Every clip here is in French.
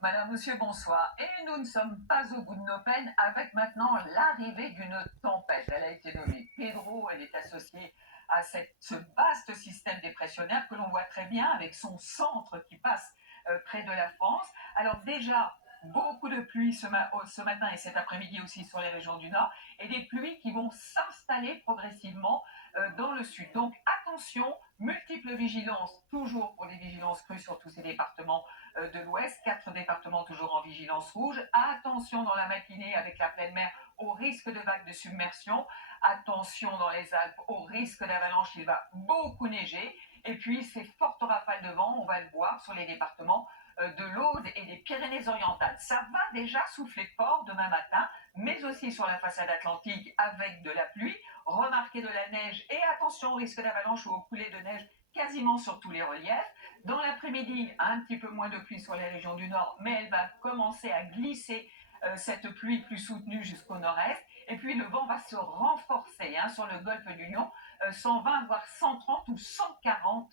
Madame, monsieur, bonsoir. Et nous ne sommes pas au bout de nos peines avec maintenant l'arrivée d'une tempête. Elle a été nommée Pedro, elle est associée à ce vaste système dépressionnaire que l'on voit très bien avec son centre qui passe près de la France. Alors déjà, beaucoup de pluie ce matin et cet après-midi aussi sur les régions du Nord, et des pluies qui vont s'installer progressivement dans le sud. Donc attention, multiples vigilances, toujours pour des vigilances crues sur tous ces départements de l'Ouest, 4 départements toujours en vigilance rouge. Attention dans la matinée avec la pleine mer au risque de vagues de submersion. Attention dans les Alpes au risque d'avalanche, il va beaucoup neiger. Et puis ces fortes rafales de vent, on va le voir sur les départements de l'Aude et des Pyrénées-Orientales. Ça va déjà souffler fort demain matin, mais aussi sur la façade atlantique avec de la pluie. Remarquez de la neige et attention au risque d'avalanche ou au coulées de neige quasiment sur tous les reliefs. Dans l'après-midi, un petit peu moins de pluie sur les régions du nord, mais elle va commencer à glisser cette pluie plus soutenue jusqu'au nord-est. Et puis le vent va se renforcer sur le golfe du Lion, 120 voire 130 ou 140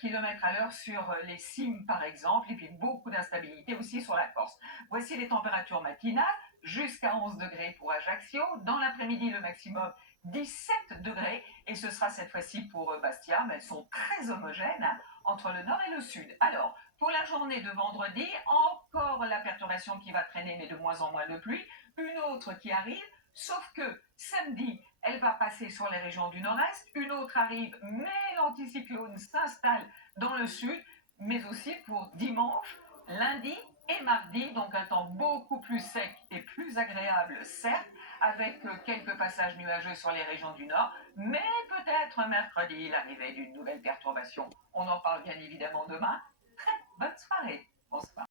km à l'heure sur les cimes par exemple, et puis beaucoup d'instabilité aussi sur la Corse. Voici les températures matinales, jusqu'à 11 degrés pour Ajaccio. Dans l'après-midi, le maximum 17 degrés, et ce sera cette fois-ci pour Bastia, mais elles sont très homogènes entre le nord et le sud. Alors, pour la journée de vendredi, encore la perturbation qui va traîner, mais de moins en moins de pluie, une autre qui arrive, sauf que samedi, elle va passer sur les régions du nord-est, une autre arrive, mais l'anticyclone s'installe dans le sud, mais aussi pour dimanche, lundi et mardi, donc un temps beaucoup plus sec et plus agréable, certes, avec quelques passages nuageux sur les régions du nord, mais peut-être mercredi l'arrivée d'une nouvelle perturbation. On en parle bien évidemment demain. Très bonne soirée. Bonsoir.